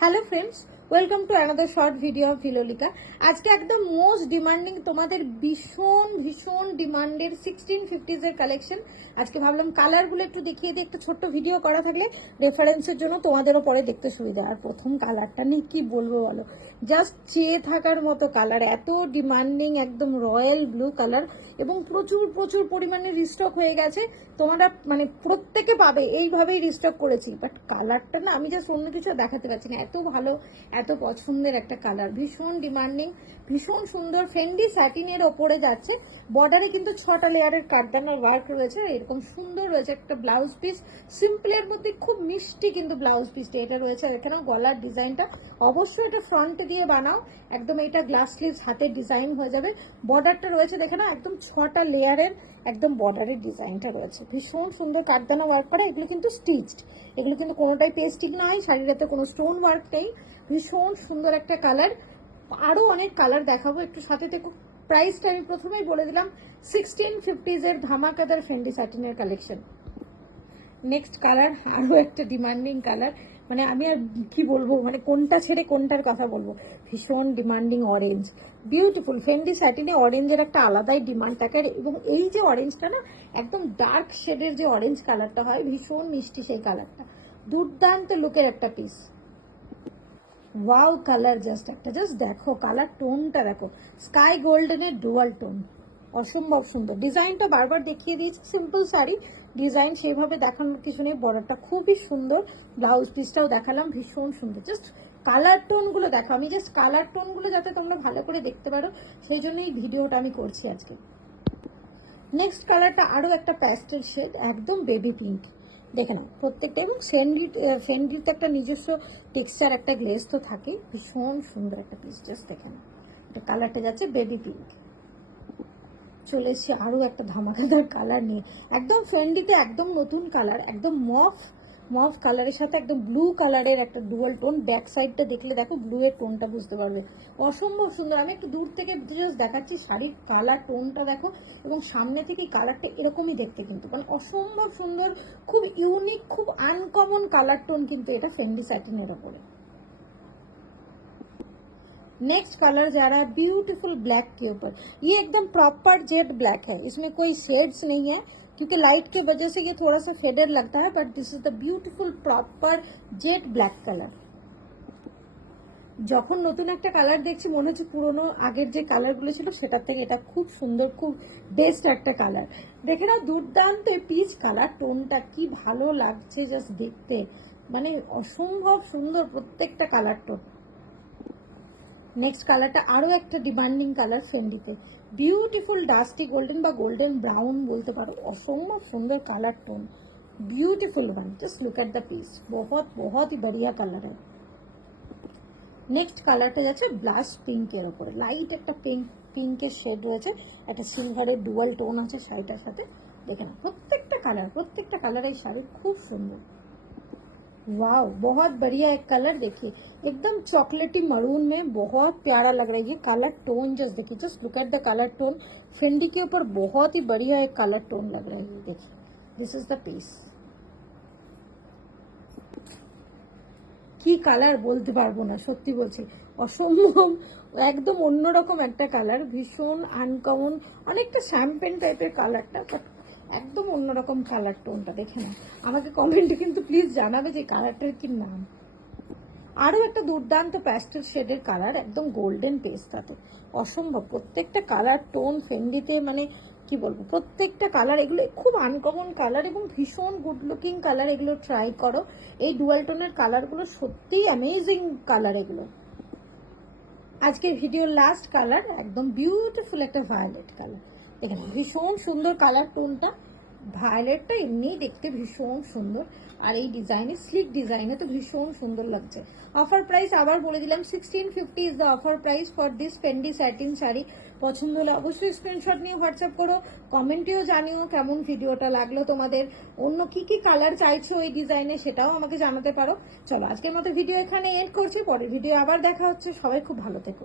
Hello friends, welcome to another short video of Vilolika. আজকে একদম most demanding, তোমাদের ভীষণ ভীষণ ডিমান্ডের 1650s এর কালেকশন। আজকে ভাবলাম কালারগুলো একটু দেখিয়ে দিই, একটা ছোট্ট ভিডিও করা থাকলে রেফারেন্সের জন্য তোমাদেরও পরে দেখতে সুবিধা। আর প্রথম কালারটা নিয়ে কি বলবো বলো, জাস্ট চেয়ে থাকার মতো কালার, এত ডিমান্ডিং, একদম রয়্যাল ব্লু কালার এবং প্রচুর প্রচুর পরিমাণে রিস্টক হয়ে গেছে। তোমরা মানে প্রত্যেকে পাবে, এইভাবেই রিস্টক করেছি। বাট কালারটা না, আমি জাস্ট অন্য কিছু দেখাতে পারছি না, এত ভালো, এত পছন্দের একটা কালার, ভীষণ ডিমান্ডিং, ভীষণ সুন্দর। ফেন্ডি স্যাটিনের ওপরে যাচ্ছে, বর্ডারে কিন্তু 6টা লেয়ারের কাটদানার ওয়ার্ক রয়েছে, এরকম সুন্দর রয়েছে একটা ব্লাউজ পিস, সিম্পলের মধ্যে খুব মিষ্টি কিন্তু ব্লাউজ পিসটা এটা রয়েছে। আর এখানেও গলার ডিজাইনটা অবশ্যই এটা ফ্রন্ট দিয়ে বানাও, একদম এটা গ্লাস স্লিভস হাতের ডিজাইন হয়ে যাবে। বর্ডারটা রয়েছে দেখে না, একদম 6টা লেয়ারের একদম বর্ডারের ডিজাইনটা রয়েছে, ভীষণ সুন্দর কাটদানা ওয়ার্ক করা। এগুলো কিন্তু স্টিচড, এগুলো কিন্তু কোনোটাই পেস্টিং নয়, শাড়িটাতে কোনো স্টোন ওয়ার্ক নেই। ভীষণ সুন্দর একটা কালার, আরো অনেক কালার দেখাবো, একটু সাথে থেকে। প্রাইসটা আমি প্রথমেই বলে দিলাম, 1650s এর ধামাকাদার ফেন্ডি স্যাটিনের কালেকশন। নেক্সট কালার আরো একটা ডিমান্ডিং কালার, মানে আমি আর কি বলবো, মানে কোনটা ছেড়ে কোনটার কথা বলবো। ভীষণ ডিমান্ডিং অরেঞ্জ, বিউটিফুল। ফেন্ডি স্যাটিনে অরেঞ্জের একটা আলাদাই ডিমান্ড থাকে, এবং এই যে অরেঞ্জটা না, একদম ডার্ক শেডের যে অরেঞ্জ কালারটা হয়, ভীষণ মিষ্টি সেই কালারটা, দুর্দান্ত লুকের একটা পিস। ওয়াও কালার, জাস্ট দেখো কালার টোনটা দেখো, স্কাই গোল্ডেনের ডুয়াল টোন, অসম্ভব সুন্দর। ডিজাইনটা বারবার দেখিয়ে দিয়েছি, সিম্পল শাড়ি ডিজাইন, সেইভাবে দেখানোর কিছু নেই। বর্ডারটা খুবই সুন্দর, ব্লাউজ পিসটাও দেখালাম, ভীষণ সুন্দর। জাস্ট কালার টোনগুলো দেখো, আমি জাস্ট কালার টোনগুলো যাতে তোমরা ভালো করে দেখতে পারো, সেই জন্য এই ভিডিওটা আমি করছি আজকে। নেক্সট কালারটা আরও একটা প্যাস্টেল শেড, একদম বেবি পিঙ্ক, দেখে নাও প্রত্যেকটা। এবং ফেন্ডির তো একটা নিজস্ব টেক্সচার, একটা গ্লেজ তো থাকে, ভীষণ সুন্দর একটা পিস, জাস্ট দেখে নাও। এটা কালারটা যাচ্ছে বেবি পিঙ্ক। চলে এসেছি আরও একটা ধামাকাদার কালার নিয়ে, একদম ফেন্ডিতে একদম নতুন কালার, একদম মফ কালারের সাথে একদম ব্লু কালারের একটা ডুয়াল টোন। ব্যাক সাইডটা দেখলে দেখো, ব্লু এর টোনটা বুঝতে পারবে, অসম্ভব সুন্দর। আমি একটু দূর থেকে জাস্ট দেখাচ্ছি, শাড়ির কালার টোনটা দেখো, এবং সামনে থেকে কালারটা এরকমই দেখতে, কিন্তু মানে অসম্ভব সুন্দর, খুব ইউনিক, খুব আনকমন কালার টোন কিন্তু এটা ফেন্ডি স্যাটিনের ওপরে। नेक्स्ट कलर जा रहा है ब्यूटीफुल ब्लैक के ऊपर, ये एकदम प्रॉपर जेट ब्लैक है, इसमें कोई शेड्स नहीं है, क्योंकि लाइट की वजह से ये थोड़ा सा फेडेड लगता है, but this is the beautiful proper jet black colour. যখন নতুন একটা কালার দেখছি মনে হচ্ছে পুরনো আগের যে কালারগুলো ছিল সেটার থেকে এটা খুব সুন্দর, খুব বেস্ট একটা কালার। দেখে না, দুর্দান্ত পিচ কালার টোনটা, কি ভালো লাগছে জাস্ট দেখতে, মানে অসম্ভব সুন্দর প্রত্যেকটা কালার টোন। নেক্সট কালারটা আরও একটা ডিমান্ডিং কালার ফেন্ডিতে, বিউটিফুল ডাস্টি গোল্ডেন বা গোল্ডেন ব্রাউন বলতে পারো, অসম্ভব সুন্দর colour tone, beautiful one. Just look at the piece, बहुत बहुत ही बढ़िया कलर है। नेक्स्ट কালারটা যাচ্ছে ব্লাশ পিঙ্কের ওপরে, লাইট একটা পিঙ্কের শেড রয়েছে, একটা সিলভারের ডুয়াল টোন আছে শাড়িটার সাথে। দেখে না প্রত্যেকটা কালার এই শাড়ি খুব সুন্দর। वाओ, बहुत बढ़िया एक कलर, देखिए एकदम चॉकलेटी मरून में बहुत प्यारा लग रहा है ये कलर टोन। जस्ट देखिए, just look at the colour tone, Fendi के ऊपर बहुत ही बढ़िया एक कलर टोन लग रहा है ये, देखिए दिस इज द पीस। কি কালার বলতে পারবো না, সত্যি বলছি, অসম্ভব, একদম অন্যরকম একটা কালার, ভীষণ আনকমন, অনেকটা শ্যাম্পেন টাইপের কালারটা, বাট একদম অন্যরকম কালার টোনটা। দেখে না, আমাকে কমেন্টে কিন্তু প্লিজ জানাবে যে কালারটার কি নাম। আরও একটা দুর্দান্ত প্যাস্টেল শেডের কালার, একদম গোল্ডেন পেস্টাতে, অসম্ভব প্রত্যেকটা কালার টোন ফেন্ডিতে, মানে কি বলবো, প্রত্যেকটা কালার এগুলো খুব আনকমন কালার এবং ভীষণ গুড লুকিং কালার। এগুলো ট্রাই করো, এই ডুয়াল টোনের কালারগুলো সত্যিই অ্যামেজিং কালার এগুলো। আজকের ভিডিওর লাস্ট কালার একদম বিউটিফুল একটা ভায়োলেট কালার, এখানে ভীষণ সুন্দর কালার টোনটা। ভায়োলেটটা এমনিই দেখতে ভীষণ সুন্দর, আর এই ডিজাইনে, স্লিক ডিজাইনে তো ভীষণ সুন্দর লাগছে। অফার প্রাইস আবার বলে দিলাম, 1650 is the offer price for this Fendi satin sari. পছন্দ হলে অবশ্যই স্ক্রিনশট নিয়ে হোয়াটসঅ্যাপ করো, কমেন্টেও জানিও কেমন ভিডিওটা লাগলো তোমাদের, অন্য কি কি কালার চাইছো এই ডিজাইনে সেটাও আমাকে জানাতে পারো। চলো আজকের মতো ভিডিও এখানে এন্ড করছি, পরের ভিডিও আবার দেখা হচ্ছে, সবাই খুব ভালো থেকো।